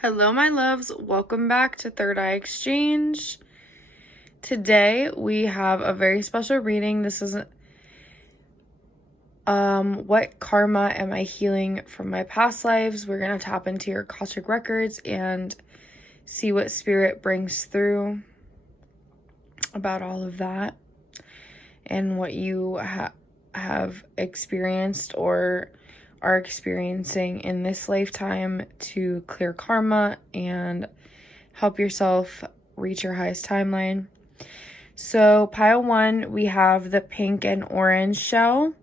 Hello, my loves. Welcome back to Third Eye Exchange. Today we have a very special reading. This is what karma am I healing from my past lives? We're going to tap into your Akashic records and see what spirit brings through about all of that and what you have experienced or are experiencing in this lifetime to clear karma and help yourself reach your highest timeline. So pile 1, we have the pink and orange shell.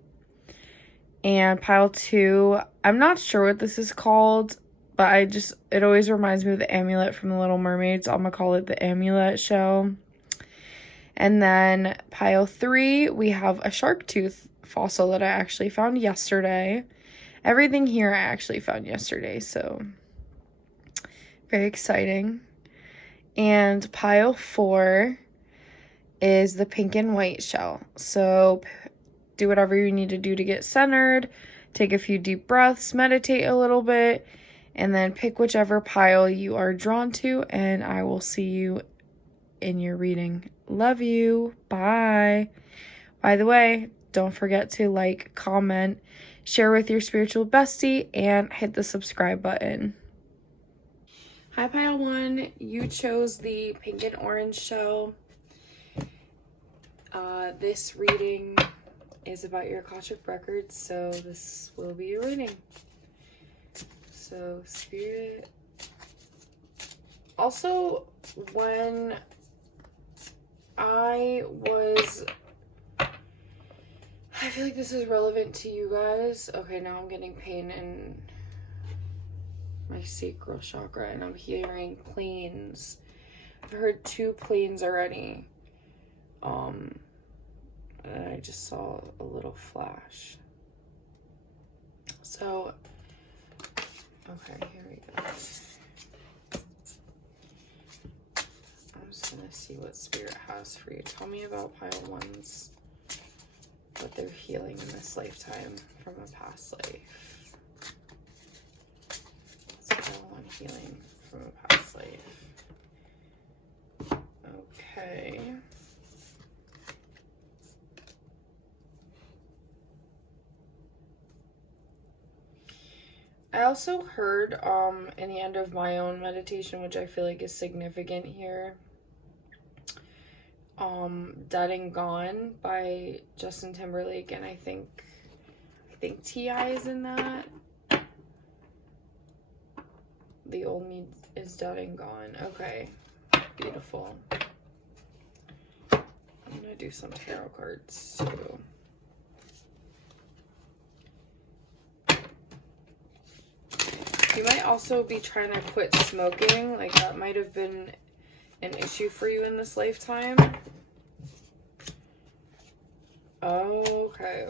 And pile 2, I'm not sure what this is called, but it always reminds me of the amulet from the Little Mermaid, so I'm going to call it the amulet shell. And then pile 3, we have a shark tooth fossil that I actually found yesterday. Everything here I actually found yesterday, so very exciting. And pile 4 is the pink and white shell. So do whatever you need to do to get centered, take a few deep breaths, meditate a little bit, and then pick whichever pile you are drawn to, and I will see you in your reading. Love you. Bye. By the way, don't forget to like, comment, share with your spiritual bestie, and hit the subscribe button. Hi, pile 1. You chose the pink and orange shell. This reading is about your Akashic records, so this will be your reading. So, spirit. Also, when I feel like this is relevant to you guys. Okay, now I'm getting pain in my sacral chakra, and I'm hearing planes. I've heard 2 planes already. And I just saw a little flash. So, okay, here we go. I'm just gonna see what spirit has for you. Tell me about pile 1's, what they're healing in this lifetime from a past life. What's pile 1 healing from a past life? Okay. I also heard in the end of my own meditation, which I feel like is significant here, Dead and Gone by Justin Timberlake, and I think T.I. is in that. The old me is dead and gone. Okay, beautiful. I'm gonna do some tarot cards too. You might also be trying to quit smoking. Like, that might have been an issue for you in this lifetime. Okay.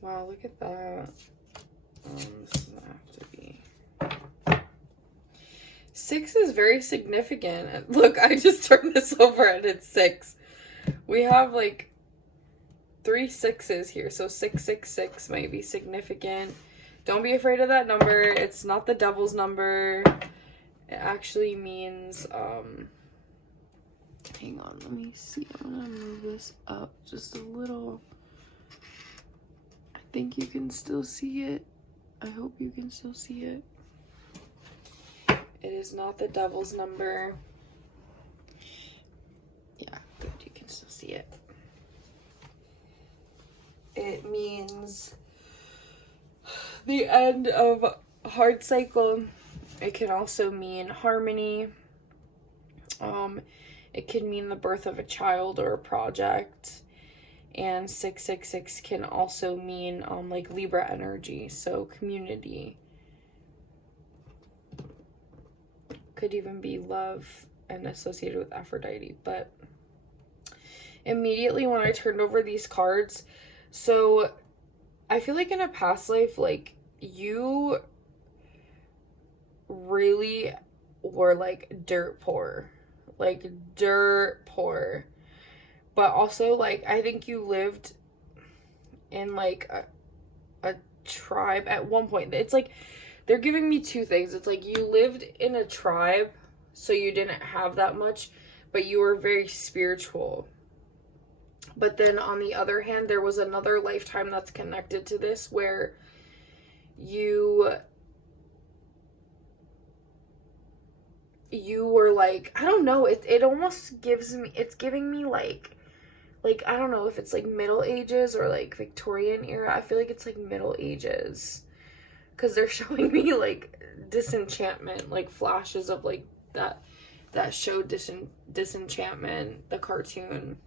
Wow, look at that. This doesn't have to be. 6 is very significant. Look, I just turned this over and it's 6. We have like 3 6s here, so 666 might be significant. Don't be afraid of that number. It's not the devil's number. It actually means, hang on, let me see. I'm gonna move this up just a little. I think you can still see it. I hope you can still see it. It is not the devil's number. Yeah, good, you can still see it. It means the end of a hard cycle. It can also mean harmony. It can mean the birth of a child or a project. And 666 can also mean like Libra energy, so community. Could even be love and associated with Aphrodite. But immediately when I turned over these cards, so I feel like in a past life, like, you really were like dirt poor. But also, like, I think you lived in like a tribe at one point. It's like they're giving me two things. It's like you lived in a tribe, so you didn't have that much, but you were very spiritual. But then on the other hand, there was another lifetime that's connected to this where you were like, I don't know, it almost gives me, it's giving me like, I don't know if it's like Middle Ages or like Victorian era. I feel like it's like Middle Ages, because they're showing me like Disenchantment, like flashes of like that show Disenchantment, the cartoon.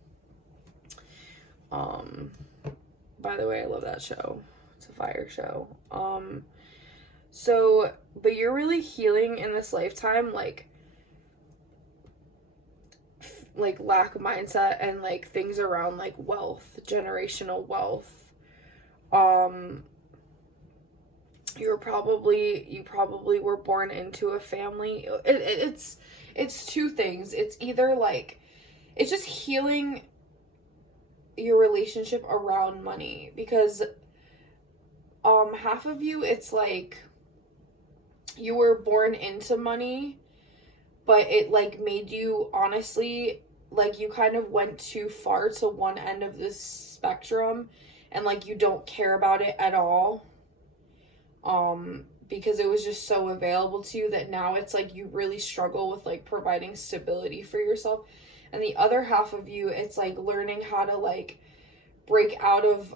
By the way, I love that show. It's a fire show. So, but you're really healing in this lifetime, like lack mindset and like things around like wealth, generational wealth. You probably were born into a family. It's two things. It's either like, it's just healing your relationship around money, because half of you, it's like you were born into money, but it like made you, honestly, like you kind of went too far to one end of this spectrum, and like you don't care about it at all, because it was just so available to you that now it's like you really struggle with like providing stability for yourself. And the other half of you, it's like learning how to like break out of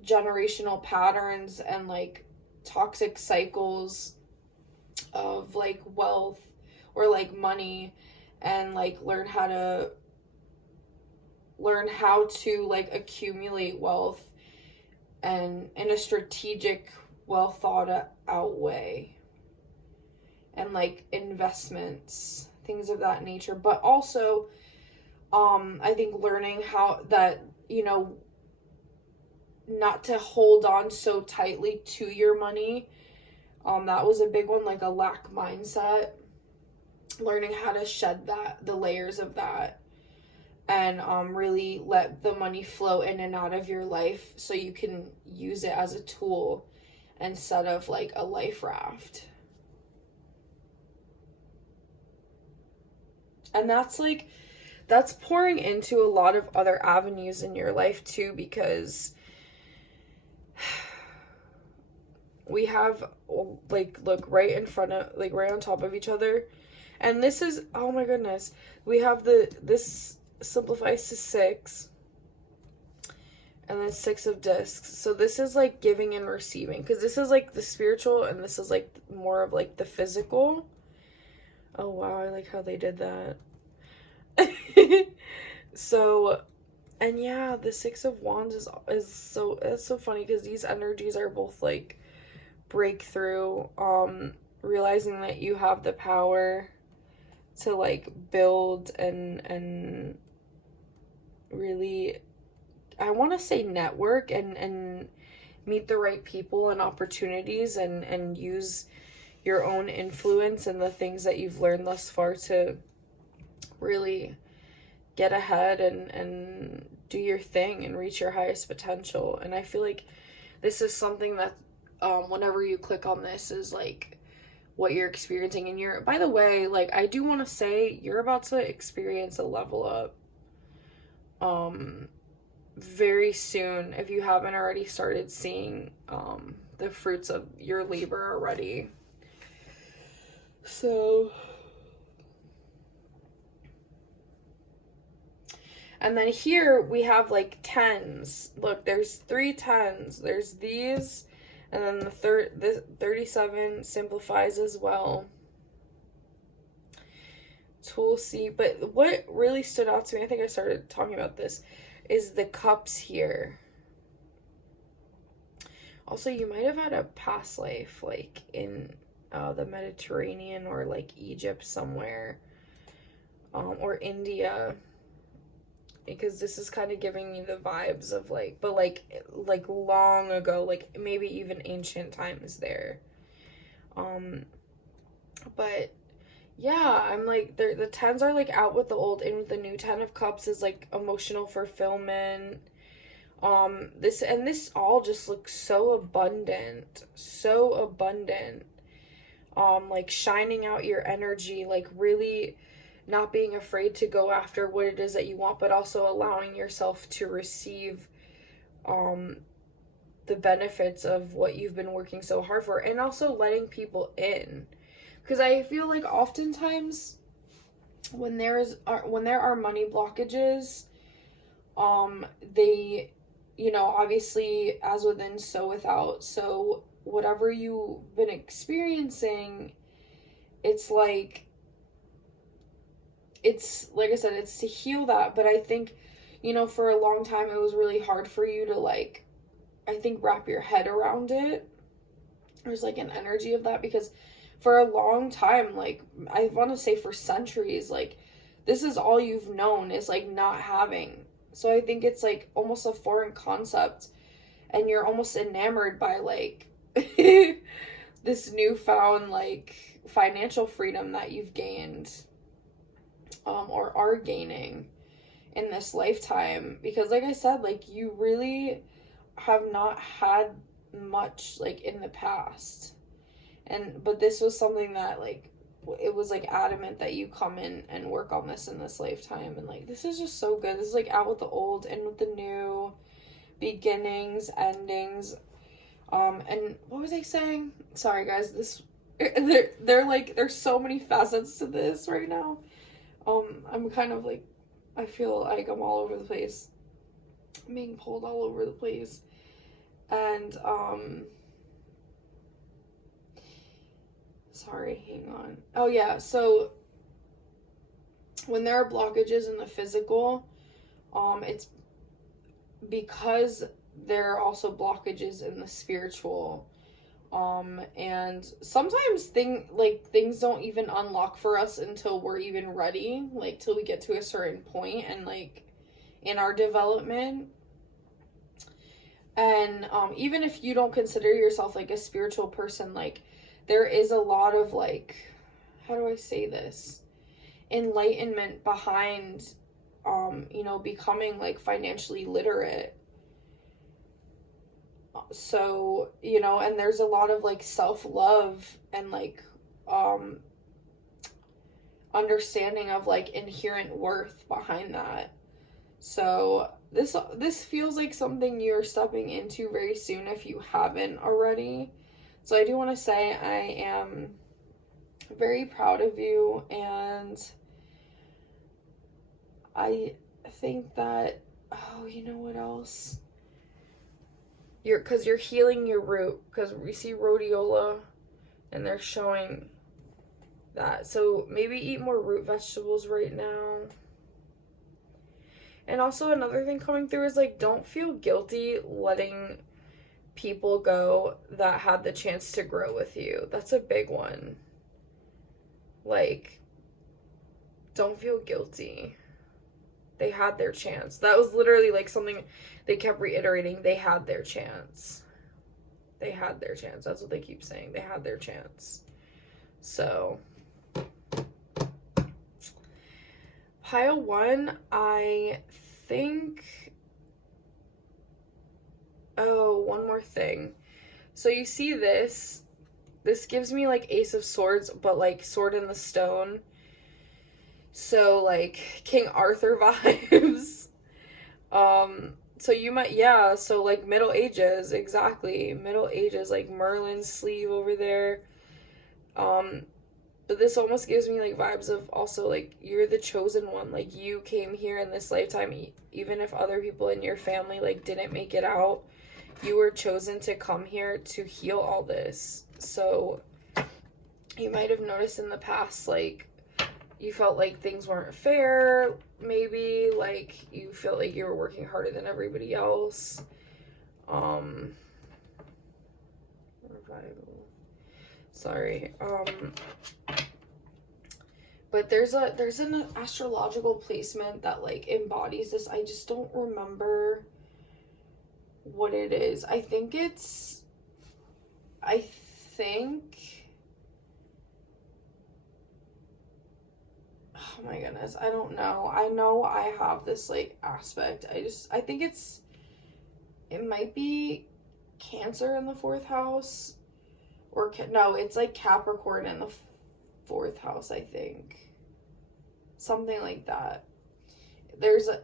generational patterns and like toxic cycles of like wealth or like money, and like learn how to like accumulate wealth and in a strategic, well thought out way, and like investments, things of that nature. But also I think learning how that, you know, not to hold on so tightly to your money. That was a big one, like a lack mindset. Learning how to shed the layers of that, and really let the money flow in and out of your life so you can use it as a tool instead of like a life raft. And that's pouring into a lot of other avenues in your life too, because we have like, look right in front of, like right on top of each other. And this is, oh my goodness, we have this simplifies to 6, and then 6 of discs. So this is like giving and receiving, because this is like the spiritual, and this is like more of like the physical. Oh wow, I like how they did that. So, and yeah, the 6 of Wands is so, it's so funny, because these energies are both like breakthrough, realizing that you have the power to like build and really, I want to say network and meet the right people and opportunities, and use your own influence and the things that you've learned thus far to really get ahead and do your thing and reach your highest potential. And I feel like this is something that whenever you click on this is like what you're experiencing. And you're, by the way, like I do want to say, you're about to experience a level up very soon, if you haven't already started seeing the fruits of your labor already. So, and then here we have like 10s. Look, there's 3 10s. There's these, and then the 37 simplifies as well. Tool C. But what really stood out to me, I think I started talking about this, is the cups here. Also, you might have had a past life like in the Mediterranean or like Egypt somewhere, or India, because this is kind of giving me the vibes of like, but like long ago, like maybe even ancient times there. But yeah, I'm like, the 10s are like out with the old, and with the new 10 of cups is like emotional fulfillment, This all just looks so abundant, so abundant. Like shining out your energy, like really not being afraid to go after what it is that you want, but also allowing yourself to receive the benefits of what you've been working so hard for, and also letting people in. Because I feel like oftentimes when there are money blockages, they, obviously as within, so without. So whatever you've been experiencing, it's like I said, it's to heal that. But I think, for a long time it was really hard for you to, like, I think, wrap your head around it. There's like an energy of that, because for a long time, like, I want to say for centuries, like, this is all you've known, is like not having. So I think it's like almost a foreign concept, and you're almost enamored by, like, this newfound, like, financial freedom that you've gained, or are gaining in this lifetime. Because like I said, like, you really have not had much, like, in the past, but this was something that, like, it was like adamant that you come in and work on this in this lifetime. And like, this is just so good. This is like out with the old, in with the new, beginnings, endings. And what was I saying? Sorry guys, they're like, there's so many facets to this right now. I'm kind of like, I feel like I'm all over the place. I'm being pulled all over the place. And, sorry, hang on. Oh yeah, so when there are blockages in the physical, it's because there are also blockages in the spiritual. And sometimes things don't even unlock for us until we're even ready, like, till we get to a certain point and, like, in our development. And even if you don't consider yourself like a spiritual person, like, there is a lot of, like, how do I say this, enlightenment behind becoming, like, financially literate. So, and there's a lot of, like, self-love and, like, understanding of, like, inherent worth behind that. So this feels like something you're stepping into very soon if you haven't already. So I do want to say I am very proud of you, and I think that, oh, you know what else? Because you're healing your root, because we see rhodiola and they're showing that. So maybe eat more root vegetables right now. And also another thing coming through is, like, don't feel guilty letting people go that had the chance to grow with you. That's a big one. Like, don't feel guilty. They had their chance. That was literally, like, something they kept reiterating. They had their chance. They had their chance. That's what they keep saying. They had their chance. So, pile 1, I think, oh, one more thing. So you see this gives me, like, Ace of Swords, but, like, sword in the stone. So, like, King Arthur vibes. So you might, yeah, so, like, Middle Ages, exactly. Middle Ages, like Merlin's sleeve over there. But this almost gives me, like, vibes of also, like, you're the chosen one. Like, you came here in this lifetime, even if other people in your family, like, didn't make it out. You were chosen to come here to heal all this. So you might have noticed in the past, like, you felt like things weren't fair, maybe, like, you felt like you were working harder than everybody else. Revival. Sorry. But there's an astrological placement that, like, embodies this. I just don't remember what it is. I think oh my goodness, I don't know. I know I have this, like, aspect. I think it's it might be Cancer in the 4th house, or no, it's like Capricorn in the 4th house, I think. Something like that. There's a,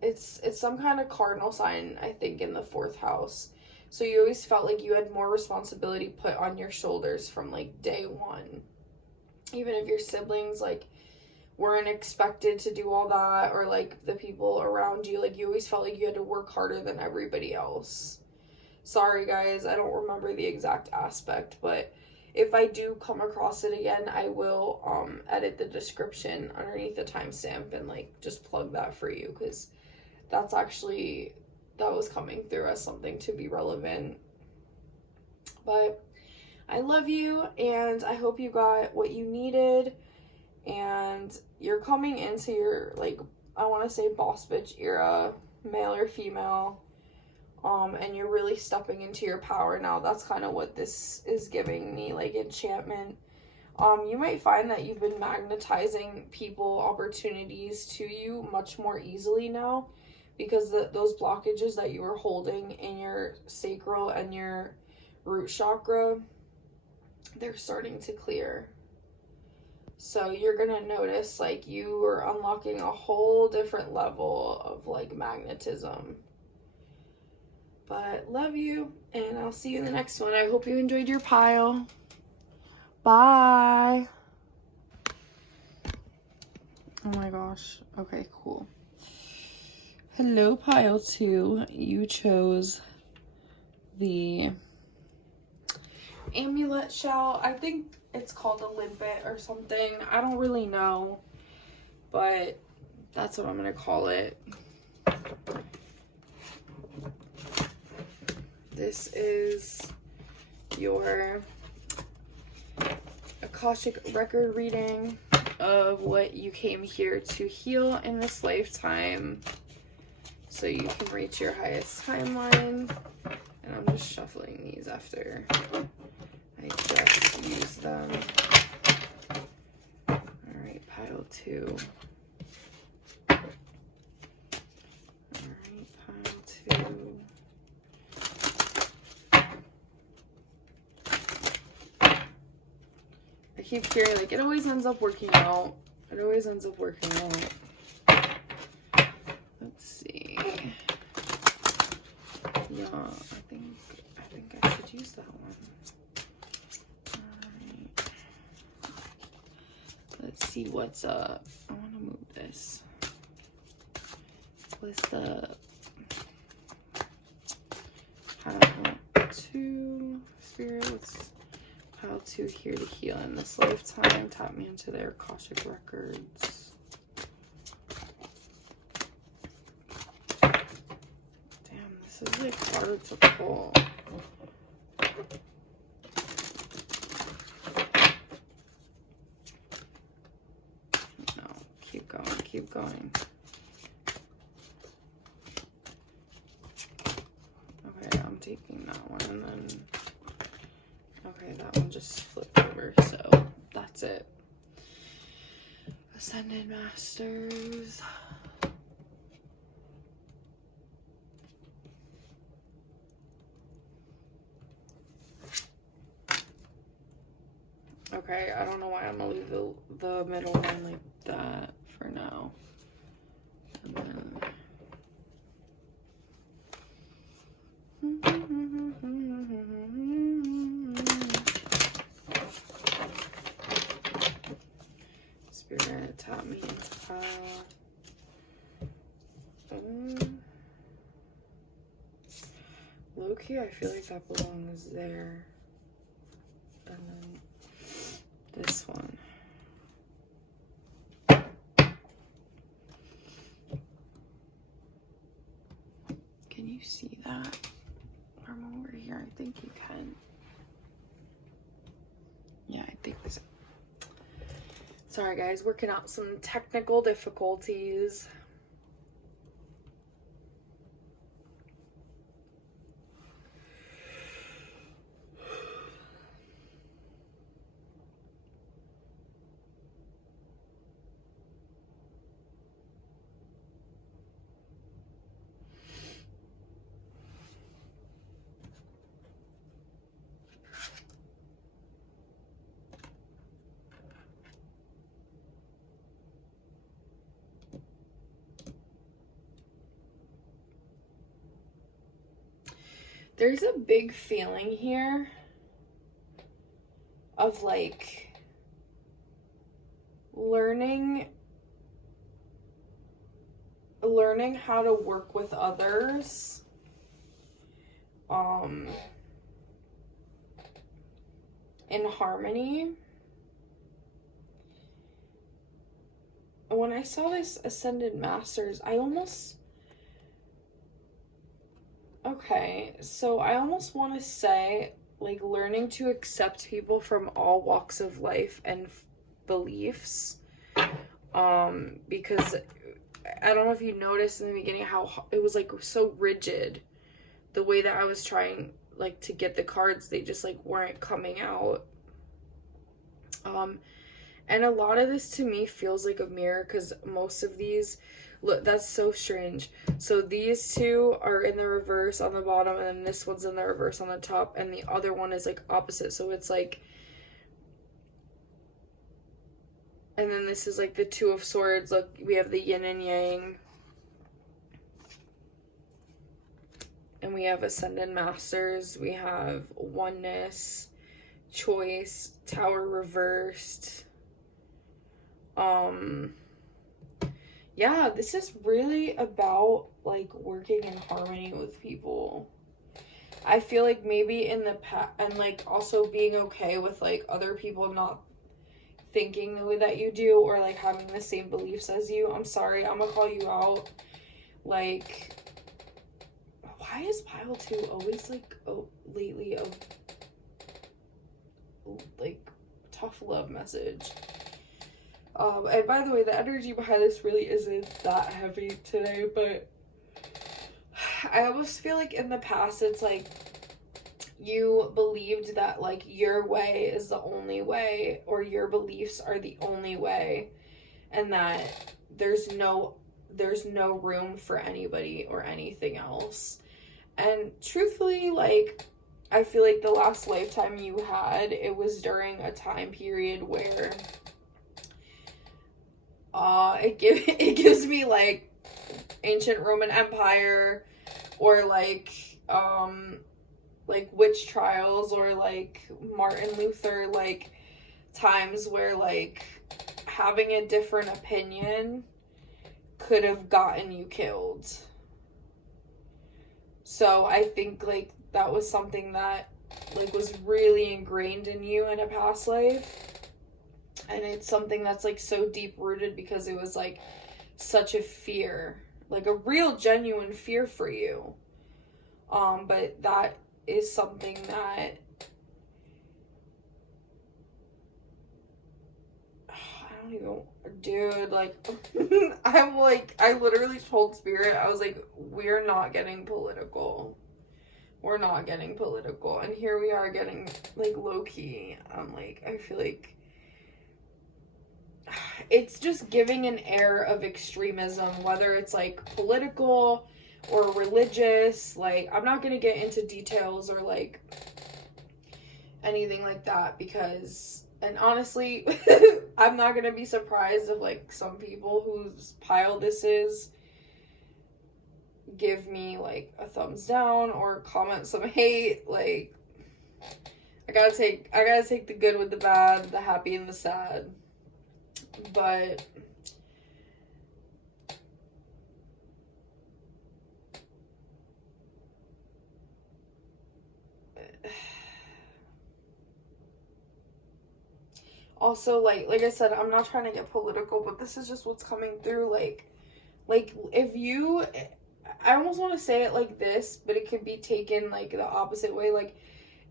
it's some kind of cardinal sign, I think, in the 4th house. So you always felt like you had more responsibility put on your shoulders from like day one. Even if your siblings like weren't expected to do all that, or like the people around you, like you always felt like you had to work harder than everybody else. Sorry guys, I don't remember the exact aspect, but if I do come across it again, I will edit the description underneath the timestamp and like just plug that for you, because that's actually, that was coming through as something to be relevant. But I love you, and I hope you got what you needed, and you're coming into your, like, I want to say boss bitch era, male or female, and you're really stepping into your power now. That's kind of what this is giving me, like enchantment. You might find that you've been magnetizing people, opportunities to you much more easily now, because those blockages that you were holding in your sacral and your root chakra, they're starting to clear. So you're gonna notice like you are unlocking a whole different level of like magnetism. But love you, and I'll see you in the next one. I hope you enjoyed your pile. Bye. Oh my gosh. Okay, cool. Hello, pile 2. You chose the amulet shell. I think it's called a limpet or something. I don't really know, but that's what I'm gonna call it. This is your Akashic record reading of what you came here to heal in this lifetime, so you can reach your highest timeline. And I'm just shuffling these after I just used them. Alright, pile 2. Alright, pile 2. I keep hearing, like, it always ends up working out. It always ends up working out. Let's see. Yeah, I think I should use that one. Alright. Let's see what's up. I want to move this. What's up? Pile 2, Spirit, what's pile 2 here to heal in this lifetime? Tap me into their Akashic records. Damn, this is like hard to pull. No, keep going, keep going. Okay, I'm taking that one, and then okay, that one just flipped over, so that's it. Ascended Masters. Okay, I don't know why I'm gonna leave the middle one like that for now. And then Spirit, tap me into pile. Low-key, I feel like that belongs there. And then this one. Can you see that from over here? I think you can. Yeah, I think this. Sorry guys, working out some technical difficulties. there's a big feeling here of like learning how to work with others, in harmony. When I saw this Ascended Masters, I almost want to say, like, learning to accept people from all walks of life and beliefs. Because I don't know if you noticed in the beginning how it was, like, so rigid. The way that I was trying, like, to get the cards, they just, like, weren't coming out. And a lot of this to me feels like a mirror, because most of these, look, that's so strange. So these two are in the reverse on the bottom, and then this one's in the reverse on the top, and the other one is like opposite. So it's like, and then this is like the Two of Swords. Look, we have the yin and yang. And we have Ascended Masters. We have Oneness, Choice, Tower reversed. Yeah, this is really about, like, working in harmony with people. I feel like maybe in the past, and, like, also being okay with, like, other people not thinking the way that you do, or, like, having the same beliefs as you. I'm sorry, I'm gonna call you out. Like, why is pile 2 always, like, lately like, tough love message? And by the way, the energy behind this really isn't that heavy today, but I almost feel like in the past, it's like you believed that, like, your way is the only way, or your beliefs are the only way, and that there's no room for anybody or anything else. And truthfully, like, I feel like the last lifetime you had, it was during a time period where it gives me, like, ancient Roman Empire, or like witch trials, or like Martin Luther, like, times where, like, having a different opinion could have gotten you killed. So I think, like, that was something that, like, was really ingrained in you in a past life. And it's something that's, like, so deep rooted because it was, like, such a fear, like a real genuine fear for you. But that is something that I don't even, dude, like, I literally told Spirit, I was like, we're not getting political. We're not getting political. And here we are getting, like, low key. I'm like, I feel like it's just giving an air of extremism, whether it's, like, political or religious. Like, I'm not gonna get into details or, like, anything like that, because, and honestly, I'm not gonna be surprised if, like, some people whose pile this is give me, like, a thumbs down or comment some hate. Like, I gotta take the good with the bad, the happy and the sad. But also, like I said, I'm not trying to get political, but this is just what's coming through. Like if you, I almost want to say it like this, but it could be taken, like, the opposite way. Like,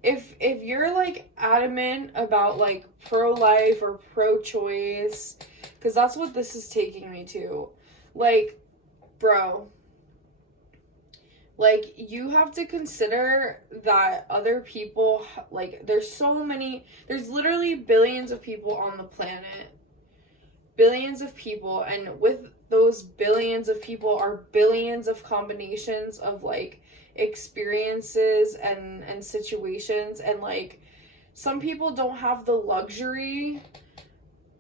if you're, like, adamant about, like, pro-life or pro-choice, because that's what this is taking me to, like, bro, like, you have to consider that other people, like, there's literally billions of people on the planet. Billions of people, and with those billions of people are billions of combinations of, like, experiences and situations, and, like, some people don't have the luxury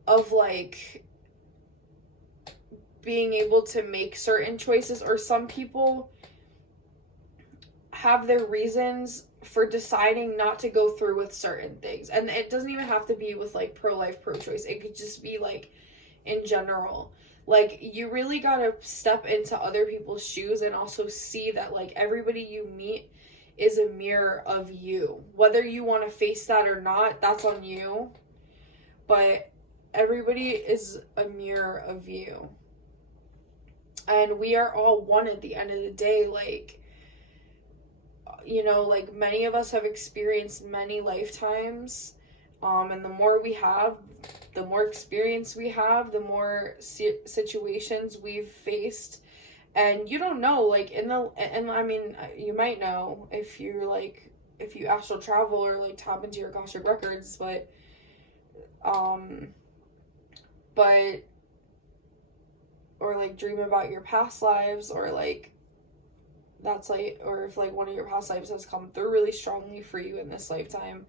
of, like, being able to make certain choices, or some people have their reasons for deciding not to go through with certain things. And it doesn't even have to be with like pro-life, pro-choice. It could just be like in general. Like, you really gotta step into other people's shoes and also see that like everybody you meet is a mirror of you. Whether you want to face that or not, that's on you. But everybody is a mirror of you. And we are all one at the end of the day. Like, you know, like many of us have experienced many lifetimes. And the more we have, the more experience we have, the more situations we've faced. And you don't know, like, and I mean, you might know if you're like, if you astral travel or like tap into your Akashic records, but or like dream about your past lives, or like that's like, or if like one of your past lives has come through really strongly for you in this lifetime.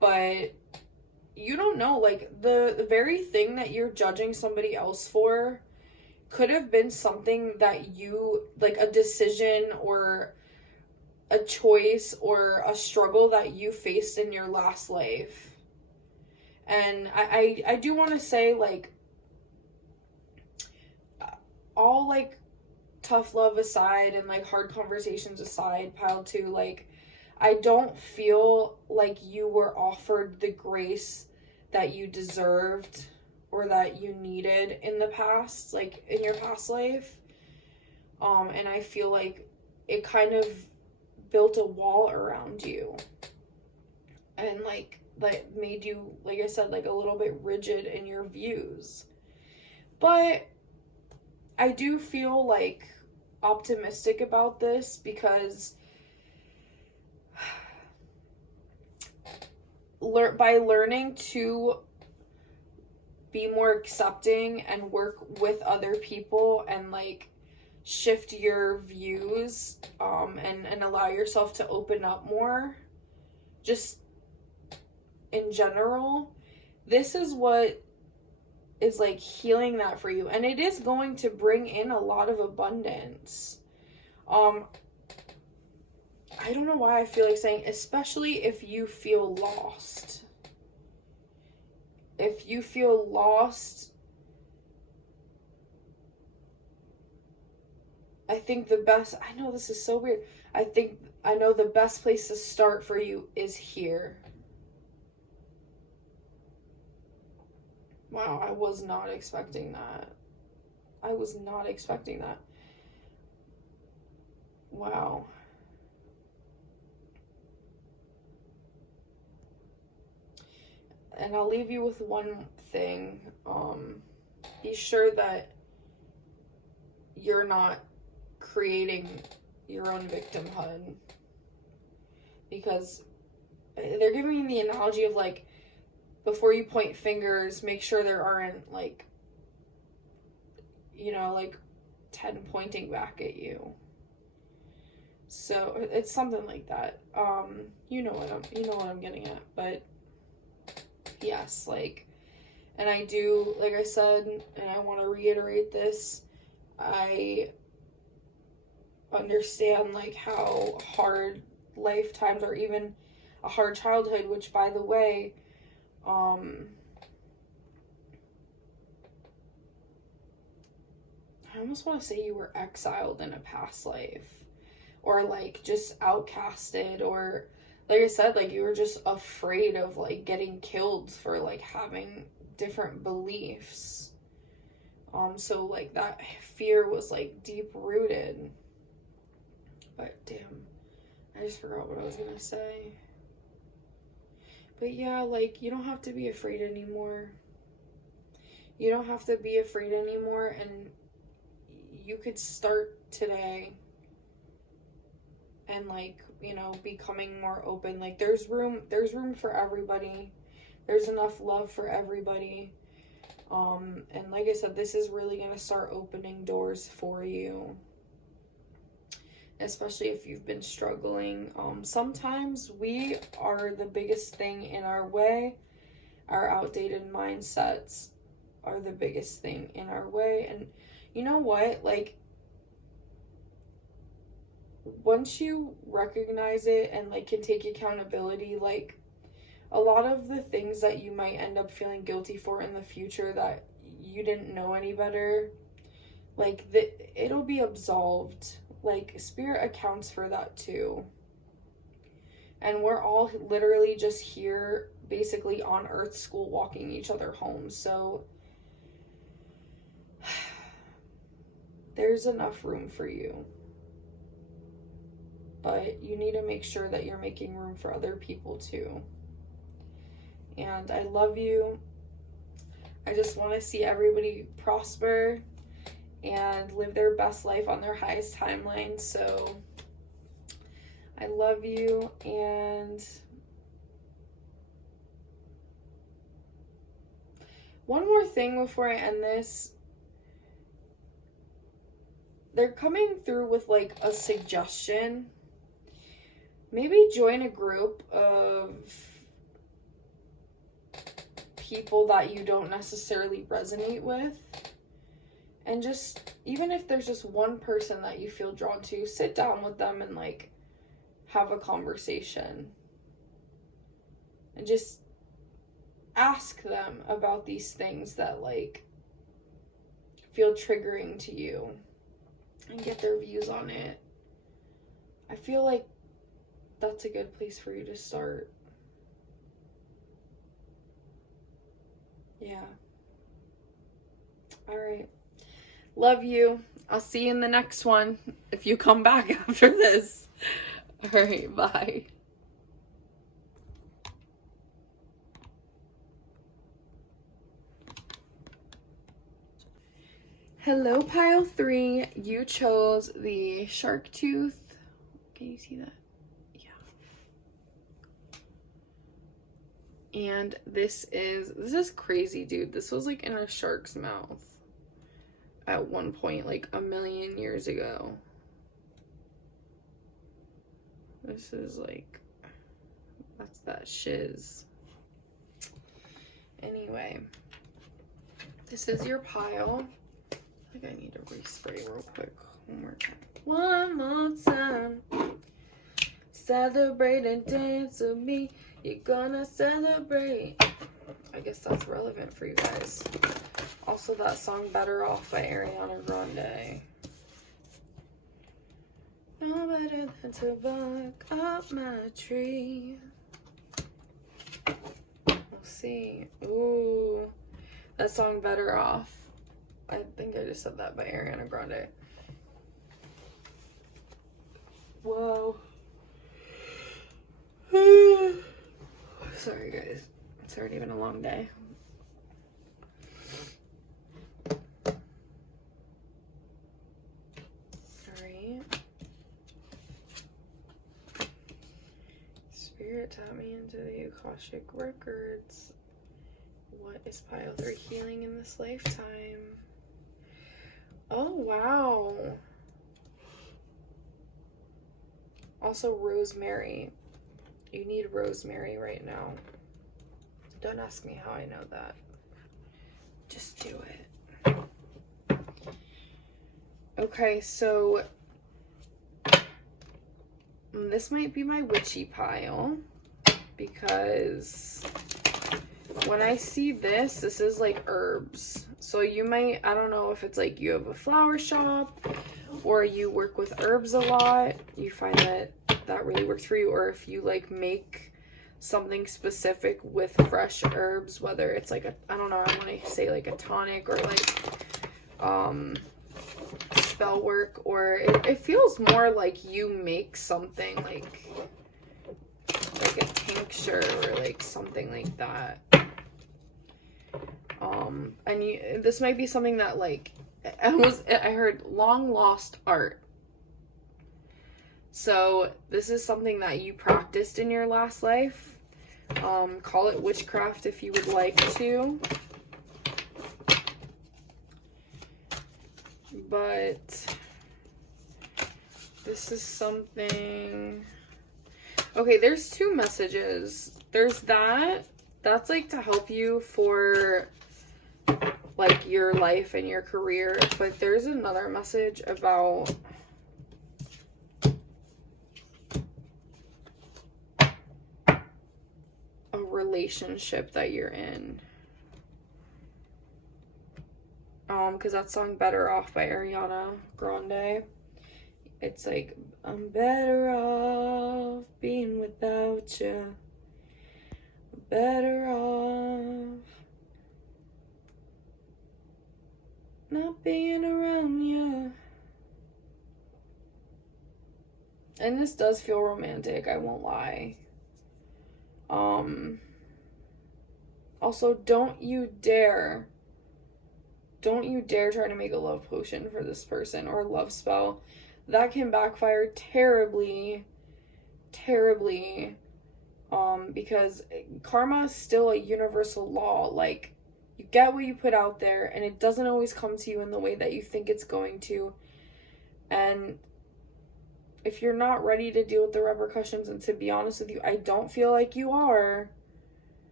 But you don't know, like the very thing that you're judging somebody else for could have been something that you, like a decision or a choice or a struggle that you faced in your last life. And I do want to say, like, all like tough love aside and like hard conversations aside, pile two, like, I don't feel like you were offered the grace that you deserved or that you needed in the past, like in your past life. And I feel like it kind of built a wall around you and like made you, like I said, like a little bit rigid in your views. But I do feel like optimistic about this because by learning to be more accepting and work with other people and like shift your views and allow yourself to open up more, just in general, this is what is like healing that for you, and it is going to bring in a lot of abundance. I don't know why I feel like saying, especially if you feel lost. If you feel lost, I think the best, I know this is so weird, I know the best place to start for you is here. Wow, I was not expecting that. I was not expecting that. Wow. And I'll leave you with one thing. Be sure that you're not creating your own victimhood. Because they're giving me the analogy of like, before you point fingers, make sure there aren't like, you know, like 10 pointing back at you. So it's something like that. You know what I'm getting at, but yes, like, and I do, like I said, and I want to reiterate this, I understand like how hard lifetimes or even a hard childhood, which by the way, I almost want to say you were exiled in a past life, or like just outcasted, or like I said, like you were just afraid of like getting killed for like having different beliefs. So like that fear was like deep rooted. But damn, I just forgot what I was gonna say. But yeah, like, you don't have to be afraid anymore. You don't have to be afraid anymore, and you could start today and like, you know, becoming more open. Like there's room for everybody. There's enough love for everybody. And like I said, this is really going to start opening doors for you. Especially if you've been struggling. Sometimes we are the biggest thing in our way. Our outdated mindsets are the biggest thing in our way. And you know what? Like, once you recognize it and like can take accountability, like a lot of the things that you might end up feeling guilty for in the future that you didn't know any better, like it'll be absolved. Like spirit accounts for that too. And we're all literally just here basically on earth school walking each other home. So there's enough room for you. But you need to make sure that you're making room for other people too. And I love you. I just want to see everybody prosper and live their best life on their highest timeline. So I love you, and one more thing before I end this. They're coming through with like a suggestion. Maybe join a group of people that you don't necessarily resonate with. And just, even if there's just one person that you feel drawn to, sit down with them and like have a conversation. And just ask them about these things that like feel triggering to you and get their views on it. I feel like that's a good place for you to start. Yeah. All right. Love you. I'll see you in the next one if you come back after this. All right. Bye. Hello, pile 3. You chose the shark tooth. Can you see that? And this is crazy, dude. This was like in a shark's mouth at one point, like a million years ago. This is like, that's that shiz. Anyway, this is your pile. I think I need to respray real quick. One more time. Celebrate and dance with me. You're gonna celebrate. I guess that's relevant for you guys. Also, that song Better Off by Ariana Grande. No better than to bark up my tree. We'll see. Ooh. That song Better Off. I think I just said that by Ariana Grande. Whoa. Sorry guys, it's already been a long day. Alright. Spirit taught me into the Akashic records. What is pile 3 healing in this lifetime? Oh wow. Also rosemary. You need rosemary right now. Don't ask me how I know that. Just do it. Okay, so this might be my witchy pile because when I see this is like herbs. So you might, I don't know if it's like you have a flower shop or you work with herbs a lot. You find that really works for you, or if you like make something specific with fresh herbs, whether it's like I don't know, I want to say like a tonic or like spell work, or it feels more like you make something like a tincture or like something like that. And this might be something that like I heard long lost art. So this is something that you practiced in your last life. Call it witchcraft if you would like to. But this is something. Okay, there's 2 messages. There's that's like to help you for like your life and your career, but there's another message about relationship that you're in. Because that song Better Off by Ariana Grande. It's like, I'm better off being without you. Better off not being around you. And this does feel romantic, I won't lie. Also, don't you dare try to make a love potion for this person or a love spell. That can backfire terribly, because karma is still a universal law. Like, you get what you put out there, and it doesn't always come to you in the way that you think it's going to. And if you're not ready to deal with the repercussions, and to be honest with you, I don't feel like you are,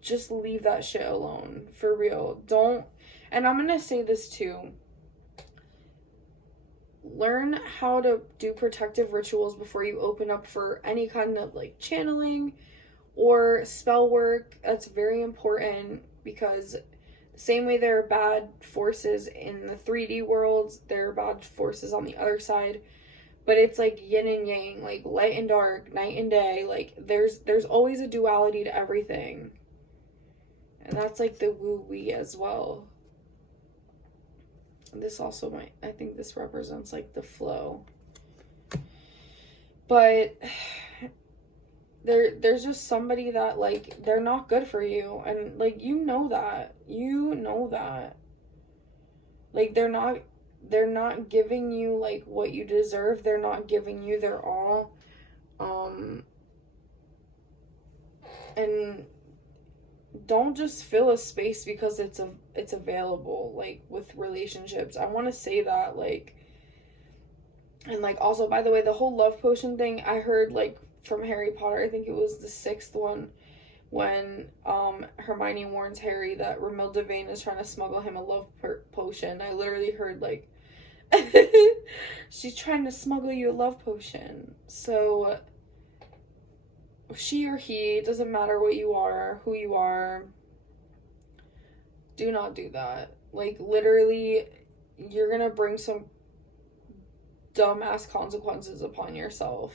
just leave that shit alone. For real. Don't. And I'm gonna say this too. Learn how to do protective rituals before you open up for any kind of like channeling or spell work. That's very important, because the same way there are bad forces in the 3D worlds, there are bad forces on the other side. But it's like yin and yang, like light and dark, night and day. Like there's always a duality to everything. And that's like the woo-wee as well. This also I think this represents like the flow. But there's just somebody that like, they're not good for you. And like, you know that. Like, they're not giving you like what you deserve. They're not giving you their all. And don't just fill a space because it's available, like with relationships. I want to say that, like, and like also, by the way, the whole love potion thing, I heard like from Harry Potter, I think it was the 6th one, when Hermione warns Harry that Romilda Vane is trying to smuggle him a love potion. I literally heard like, she's trying to smuggle you a love potion. So she or he, doesn't matter what you are, who you are, do not do that. Like, literally, you're gonna bring some dumbass consequences upon yourself.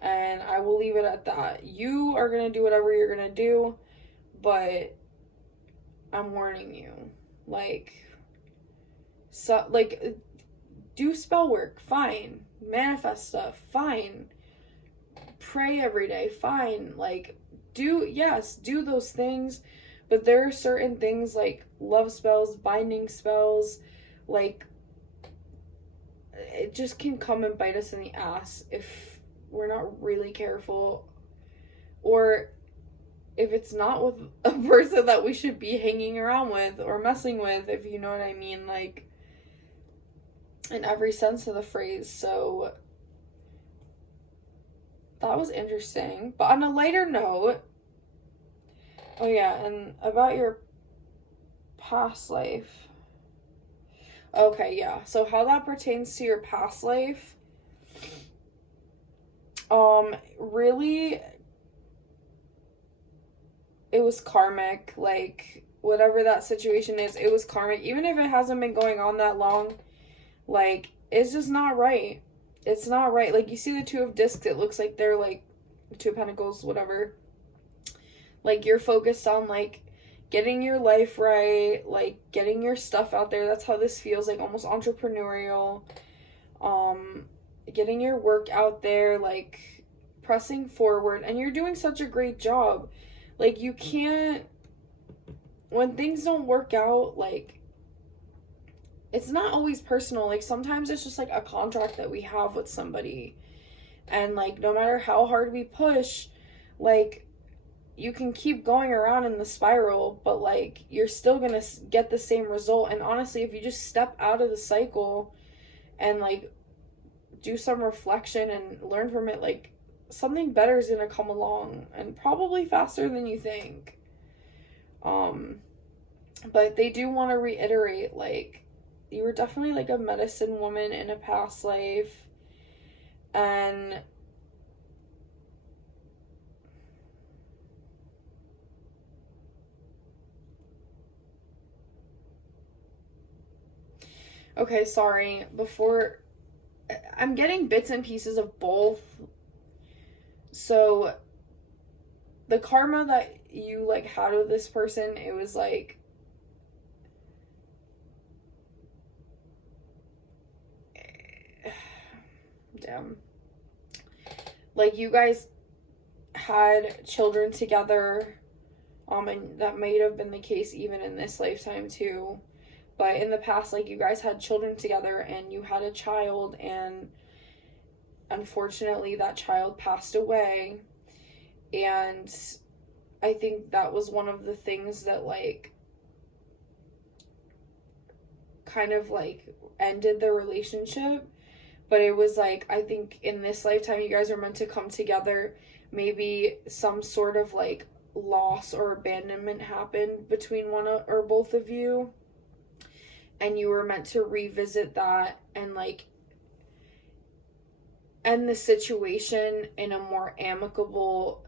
And I will leave it at that. You are gonna do whatever you're gonna do, but I'm warning you. Like, so, like, do spell work, fine. Manifest stuff, fine. Pray every day, fine. Like, do those things, but there are certain things like love spells, binding spells, like, it just can come and bite us in the ass if we're not really careful, or if it's not with a person that we should be hanging around with or messing with, if you know what I mean, like, in every sense of the phrase. So that was interesting. But on a lighter note, oh yeah, and about your past life. Okay, yeah. So how that pertains to your past life, really, it was karmic. Like, whatever that situation is, it was karmic. Even if it hasn't been going on that long, like, it's just not right. It's not right. Like, you see the 2 of discs, it looks like they're, like, 2 of pentacles, whatever. Like, you're focused on, like, getting your life right, like, getting your stuff out there. That's how this feels, like, almost entrepreneurial. Getting your work out there, like, pressing forward. And you're doing such a great job. Like, you can't, when things don't work out, like, it's not always personal. Like, sometimes it's just, like, a contract that we have with somebody. And, like, no matter how hard we push, like, you can keep going around in the spiral, but, like, you're still gonna get the same result. And honestly, if you just step out of the cycle and, like, do some reflection and learn from it, like, something better is gonna come along, and probably faster than you think. But they do want to reiterate, like, you were definitely, like, a medicine woman in a past life, and Okay, sorry. Before, I'm getting bits and pieces of both. So, the karma that you, like, had with this person, it was, like, damn. Like, you guys had children together, and that might have been the case even in this lifetime, too. But in the past, like, you guys had children together, and you had a child, and unfortunately, that child passed away. And I think that was one of the things that, like, kind of, like, ended the relationship. But it was, like, I think in this lifetime, you guys are meant to come together. Maybe some sort of, like, loss or abandonment happened between one or both of you. And you were meant to revisit that and, like, end the situation in a more amicable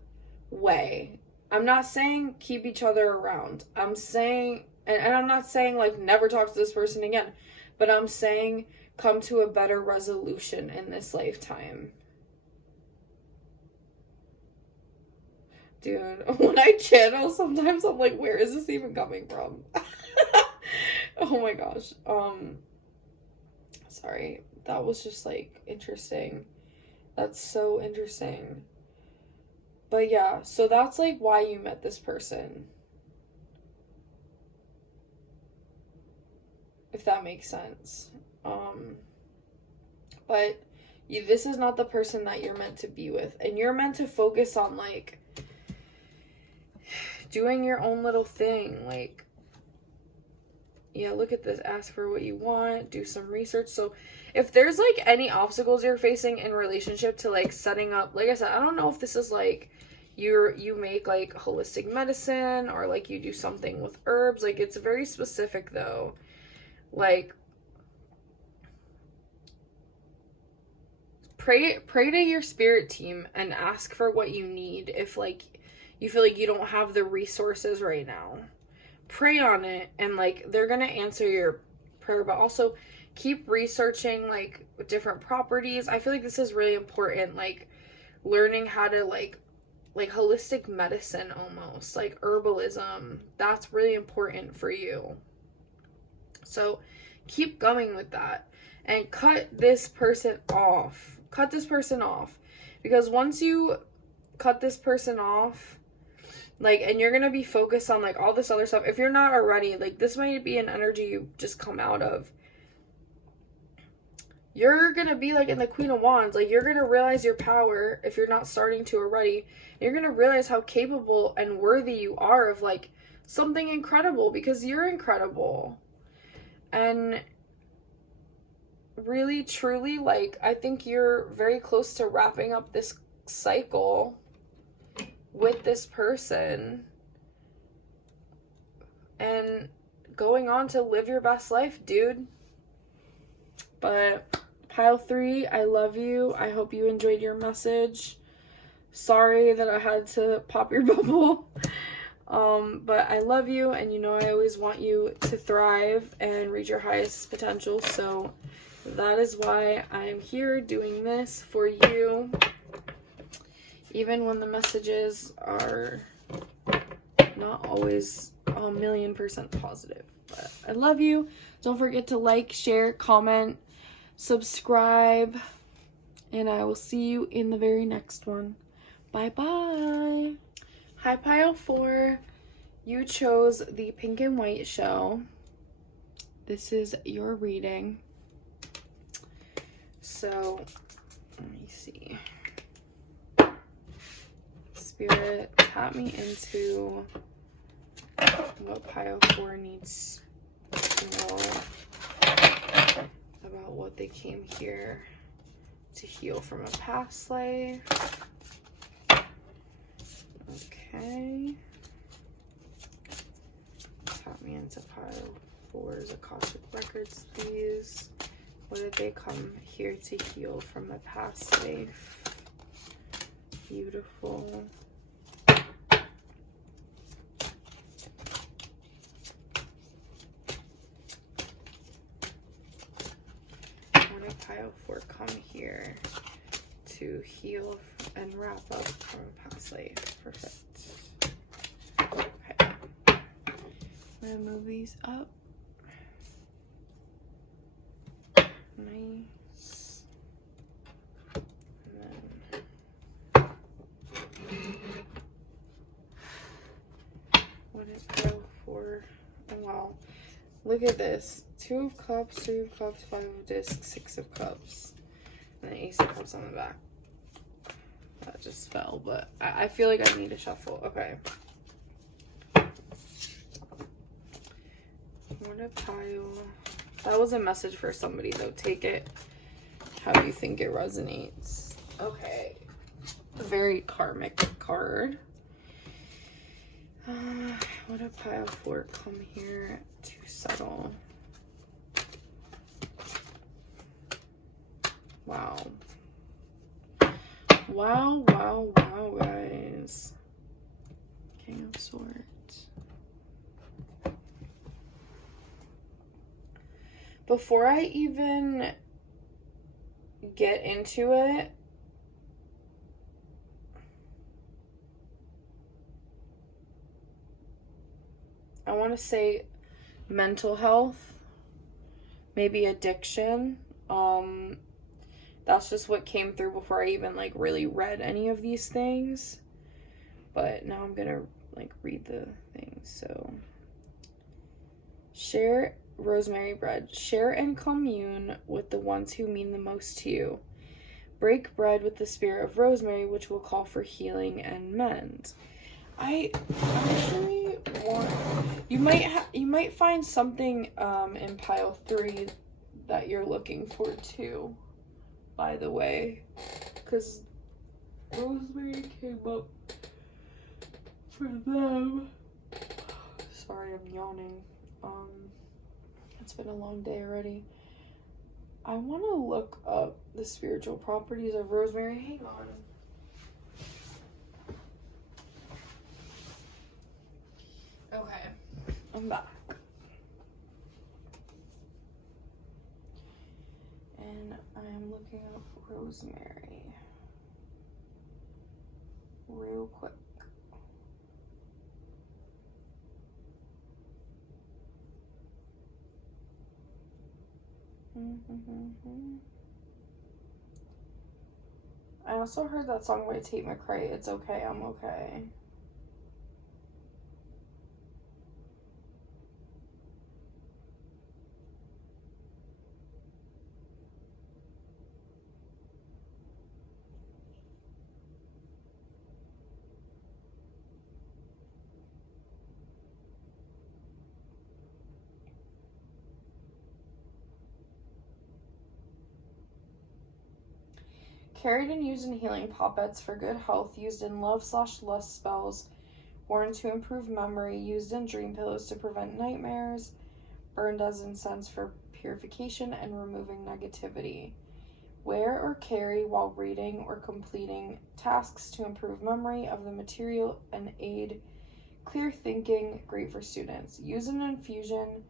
way. I'm not saying keep each other around. I'm saying, and I'm not saying, like, never talk to this person again. But I'm saying come to a better resolution in this lifetime. Dude, when I channel, sometimes I'm like, where is this even coming from? Oh my gosh. Sorry. That was just, like, interesting. That's so interesting. But yeah, so that's, like, why you met this person. If that makes sense. But this is not the person that you're meant to be with. And you're meant to focus on, like, doing your own little thing. Like, yeah, look at this. Ask for what you want. Do some research. So if there's, like, any obstacles you're facing in relationship to, like, setting up, like I said, I don't know if this is, like, you make, like, holistic medicine or, like, you do something with herbs. Like, it's very specific, though. Like, pray to your spirit team and ask for what you need if, like, you feel like you don't have the resources right now. Pray on it, and, like, they're gonna answer your prayer. But also keep researching, like, different properties. I feel like this is really important, like, learning how to, like holistic medicine, almost like herbalism. That's really important for you. So keep going with that, and cut this person off. Cut this person off, because once you cut this person off, like, and you're gonna be focused on, like, all this other stuff. If you're not already, like, this might be an energy you just come out of. You're gonna be, like, in the Queen of Wands. Like, you're gonna realize your power if you're not starting to already. You're gonna realize how capable and worthy you are of, like, something incredible, because you're incredible. And really, truly, like, I think you're very close to wrapping up this cycle with this person and going on to live your best life, dude. But pile 3, I love you. I hope you enjoyed your message. Sorry that I had to pop your bubble. But I love you, and you know I always want you to thrive and reach your highest potential. So that is why I'm here doing this for you, even when the messages are not always 1,000,000% positive. But I love you. Don't forget to like, share, comment, subscribe, and I will see you in the very next one. Bye bye. Hi, pile 4. You chose the pink and white show. This is your reading. So let me see. Spirit, tap me into what pile 4 needs to know about what they came here to heal from a past life. Okay. Tap me into pile 4's Akashic records, please. What did they come here to heal from a past life? Beautiful. pile 4 come here to heal and wrap up from a past life. Perfect. Okay. I'm gonna move these up. Nice. And then what is pile 4? Oh wow. Look at this. 2 of cups, 3 of cups, 5 of discs, 6 of cups. And the ace of cups on the back. That just fell, but I feel like I need to shuffle. Okay. What a pile. That was a message for somebody, though. Take it how you think it resonates. Okay. A very karmic card. What a pile 4 come here to settle. Wow. Wow, wow, wow, guys. King of Swords. Before I even get into it, I want to say mental health, maybe addiction. That's just what came through before I even like really read any of these things. But now I'm gonna like read the things. So share rosemary bread. Share and commune with the ones who mean the most to you. Break bread with the spirit of rosemary, which will call for healing and mend. I actually want, you might find something in pile 3 that you're looking for too, by the way, because rosemary came up for them. Sorry, I'm yawning. It's been a long day already. I want to look up the spiritual properties of rosemary. Hang on. Okay, I'm back. And I'm looking up rosemary real quick. I also heard that song by Tate McRae, It's Okay, I'm Okay. Carried and used in healing poppets for good health, used in love/lust spells, worn to improve memory, used in dream pillows to prevent nightmares, burned as incense for purification and removing negativity. Wear or carry while reading or completing tasks to improve memory of the material and aid clear thinking, great for students. Use an infusion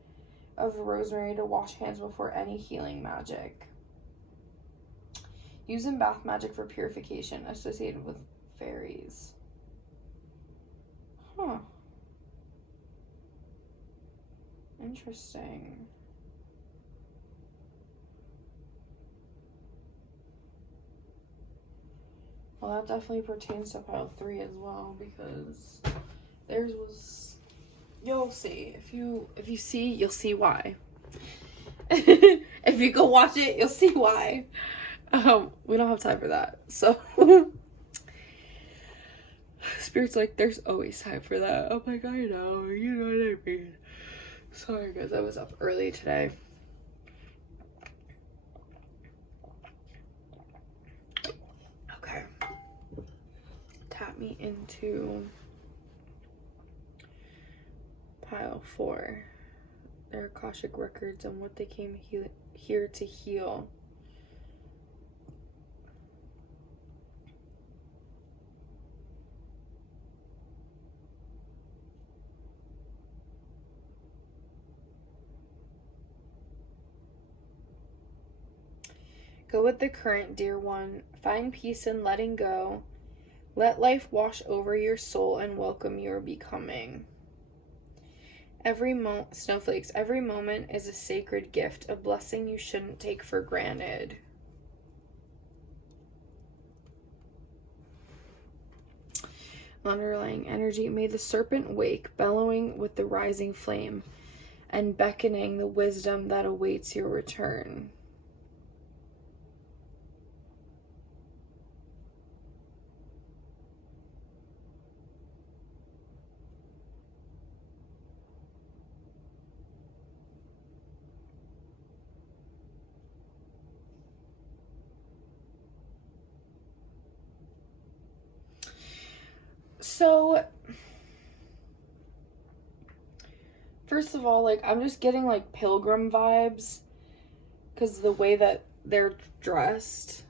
of rosemary to wash hands before any healing magic. Use in bath magic for purification, associated with fairies. Huh. Interesting. Well, that definitely pertains to pile 3 as well, because theirs was, you'll see. If you see, you'll see why. If you go watch it, you'll see why. We don't have time for that. So Spirit's like, there's always time for that. I'm like, I know, you know what I mean. Sorry guys, I was up early today. Okay. Tap me into pile 4. Their Akashic records and what they came here to heal. Go with the current, dear one. Find peace in letting go. Let life wash over your soul and welcome your becoming. Snowflakes, every moment is a sacred gift, a blessing you shouldn't take for granted. Underlying energy, may the serpent wake, bellowing with the rising flame and beckoning the wisdom that awaits your return. So, first of all, like, I'm just getting, like, pilgrim vibes because the way that they're dressed.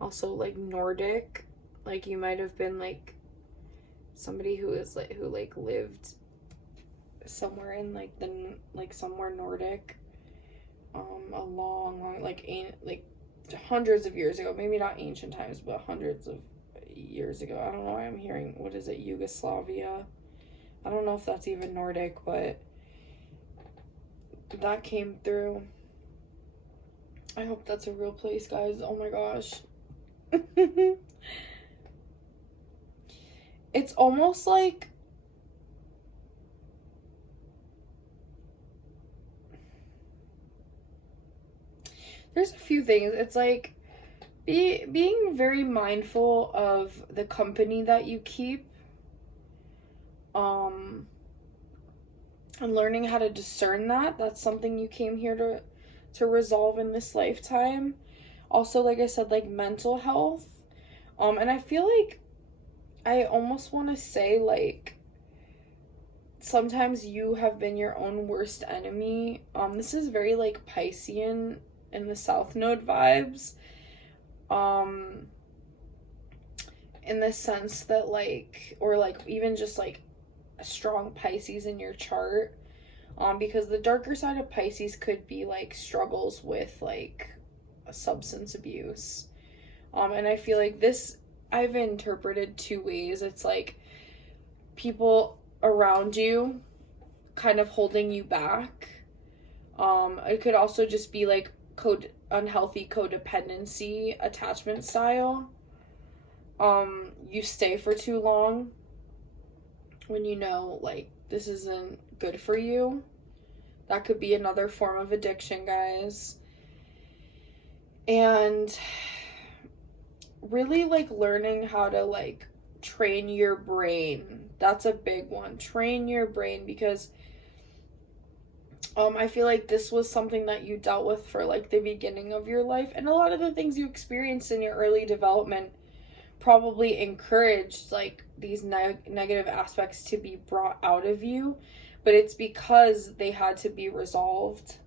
Also, like, Nordic. Like, you might have been, like, somebody who lived somewhere in, like, somewhere Nordic. A long, like hundreds of years ago, maybe not ancient times, but hundreds of years ago. I don't know why I'm hearing, what is it, Yugoslavia? I don't know if that's even Nordic, but that came through. I hope that's a real place, guys. Oh my gosh. It's almost like there's a few things. It's like being very mindful of the company that you keep, and learning how to discern that. That's something you came here to resolve in this lifetime. Also, like I said, like mental health. And I feel like I almost want to say, like, sometimes you have been your own worst enemy. This is very like Piscean in the South Node vibes, in the sense that, like, or like even just like a strong Pisces in your chart, because the darker side of Pisces could be like struggles with like a substance abuse, and I feel like this I've interpreted two ways. It's like people around you kind of holding you back. It could also just be like unhealthy codependency attachment style. You stay for too long when you know, like, this isn't good for you. That could be another form of addiction, guys. And really, like, learning how to, like, train your brain. That's a big one. Train your brain, because I feel like this was something that you dealt with for, like, the beginning of your life. And a lot of the things you experienced in your early development probably encouraged, like, these negative aspects to be brought out of you. But it's because they had to be resolved.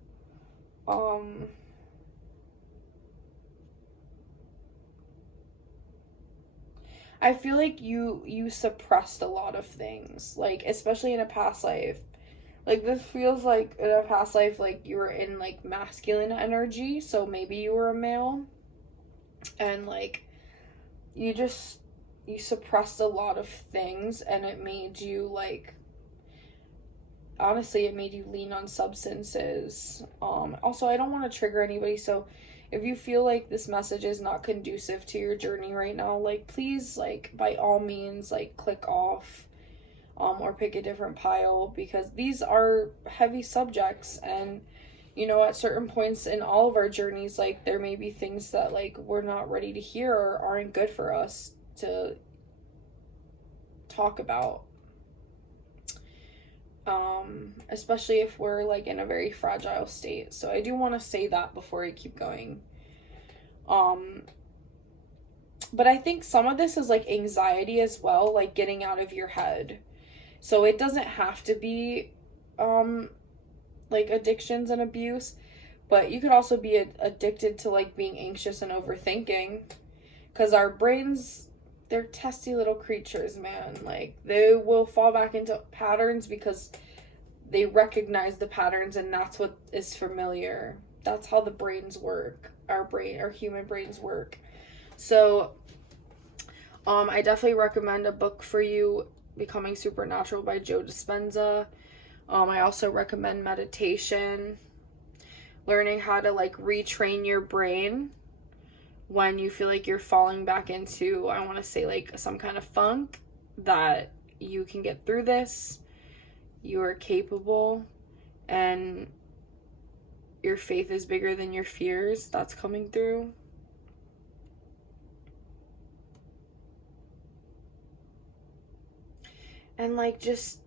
I feel like you suppressed a lot of things, like, especially in a past life. Like, this feels like in a past life, like, you were in, like, masculine energy, so maybe you were a male, and, like, you suppressed a lot of things, and it made you, like, honestly, it made you lean on substances. Also, I don't want to trigger anybody, so if you feel like this message is not conducive to your journey right now, like, please, like, by all means, like, click off, or pick a different pile, because these are heavy subjects, and, you know, at certain points in all of our journeys, like, there may be things that, like, we're not ready to hear or aren't good for us to talk about. Especially if we're, like, in a very fragile state. So I do want to say that before I keep going. But I think some of this is, like, anxiety as well, like, getting out of your head. So it doesn't have to be, like, addictions and abuse, but you could also be addicted to, like, being anxious and overthinking, because our brains, they're testy little creatures, man. Like, they will fall back into patterns because they recognize the patterns, and that's what is familiar. That's how the brains work. Our human brains work. So, I definitely recommend a book for you, Becoming Supernatural by Joe Dispenza. I also recommend meditation, learning how to like retrain your brain when you feel like you're falling back into, I want to say, like some kind of funk, that you can get through this. You are capable, and your faith is bigger than your fears. That's coming through. And like, just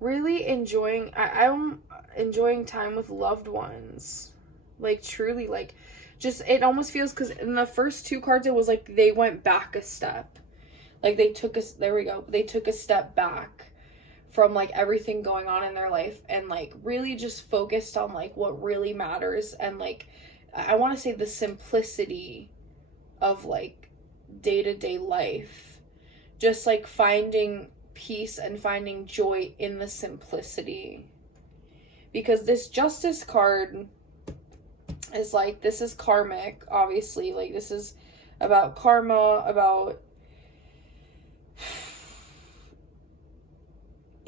really enjoying, I'm enjoying time with loved ones. Like, truly, like, just, it almost feels, because in the first two cards, it was like they went back a step. Like, they took a step back from, like, everything going on in their life, and, like, really just focused on, like, what really matters, and, like, I want to say the simplicity of, like, day-to-day life. Just, like, finding peace and finding joy in the simplicity. Because this Justice card is, like, this is karmic, obviously. Like, this is about karma, about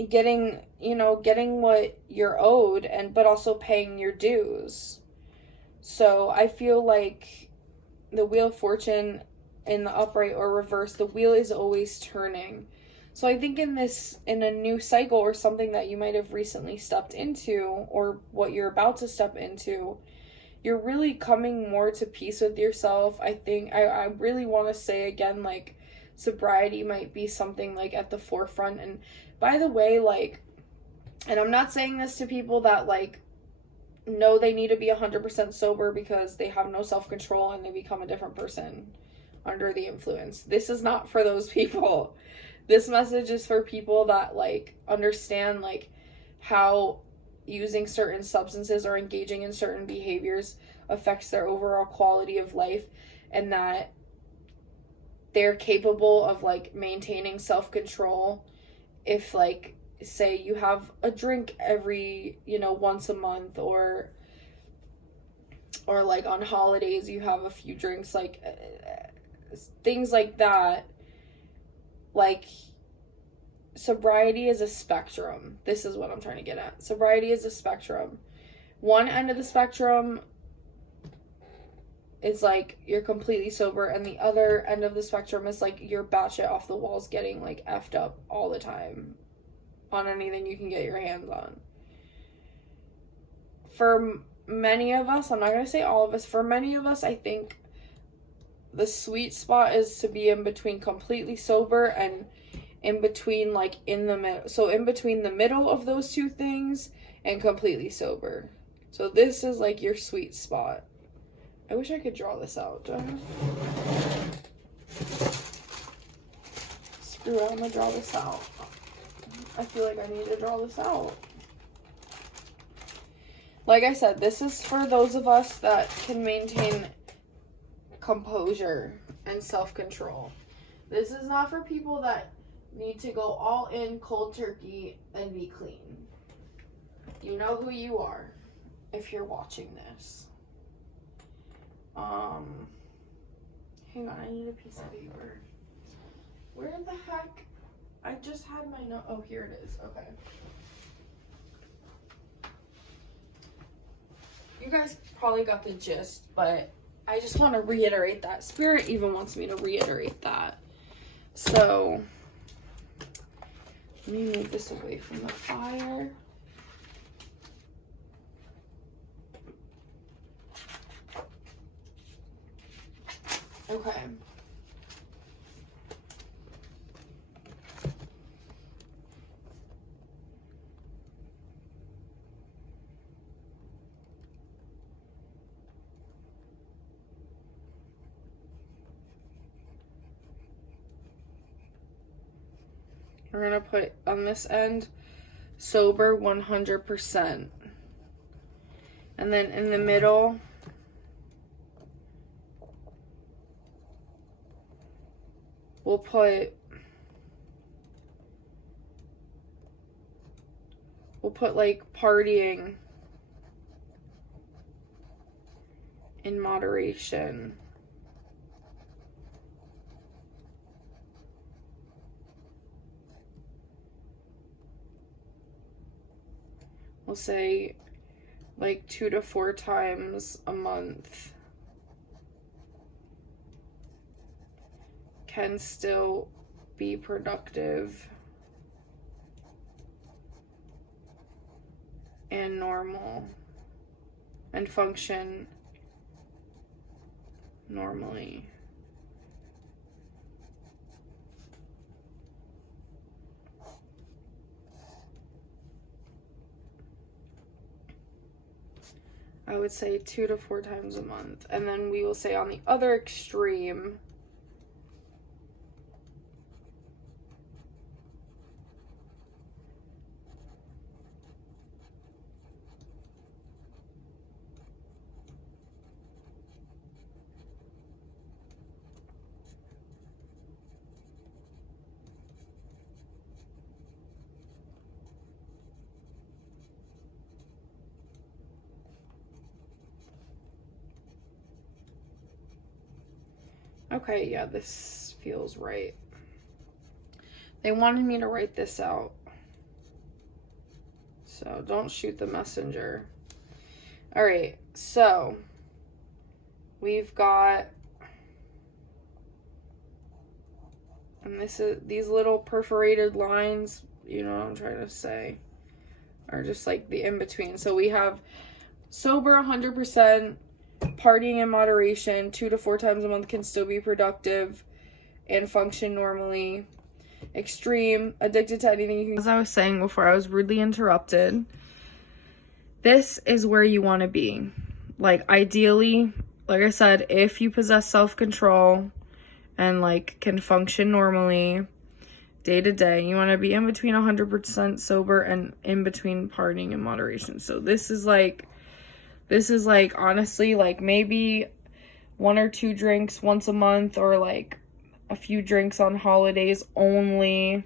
getting what you're owed, but also paying your dues. So I feel like the Wheel of Fortune in the upright or reverse, the wheel is always turning. So I think in a new cycle, or something that you might have recently stepped into, or what you're about to step into, you're really coming more to peace with yourself. I think I really want to say again, like, sobriety might be something like at the forefront. And by the way, like, and I'm not saying this to people that like know they need to be 100% sober because they have no self-control and they become a different person under the influence. This is not for those people. This message is for people that like understand like how using certain substances or engaging in certain behaviors affects their overall quality of life, and that they're capable of like maintaining self-control if, like, say you have a drink every, once a month, or like on holidays you have a few drinks, like things like that. Like, sobriety is a spectrum. This is what I'm trying to get at. Sobriety is a spectrum. One end of the spectrum is like you're completely sober, and the other end of the spectrum is like you're batshit off the walls, getting like effed up all the time on anything you can get your hands on. For many of us, I'm not going to say all of us, for many of us, I think the sweet spot is to be in between completely sober and in between, like, in the middle. So in between the middle of those two things and completely sober. So this is like your sweet spot. I wish I could draw this out. Do I have... Screw it, I'm gonna draw this out. I feel like I need to draw this out. Like I said, this is for those of us that can maintain composure and self-control. This is not for people that need to go all in cold turkey and be clean. You know who you are if you're watching this. Hang on, I need a piece of paper. Where the heck? I just had my note. Oh, here it is. Okay. You guys probably got the gist, but I just want to reiterate that. Spirit even wants me to reiterate that. So, let me move this away from the fire. Okay. We're going to put on this end, sober 100%. And then in the middle, we'll put like partying in moderation. We'll say like 2 to 4 times a month can still be productive and normal and function normally. I would say 2 to 4 times a month. And then we will say on the other extreme, okay, yeah, this feels right. They wanted me to write this out. So don't shoot the messenger. All right, so we've got, and these little perforated lines, you know what I'm trying to say, are just like the in-between. So we have sober 100%, partying in moderation, 2 to 4 times a month can still be productive and function normally. Extreme, addicted to anything you can. As I was saying before, I was rudely interrupted. This is where you want to be. Like, ideally, like I said, if you possess self-control and like can function normally day to day, you want to be in between 100% sober and in between partying in moderation. So this is like honestly like maybe 1 or 2 drinks once a month, or like a few drinks on holidays only.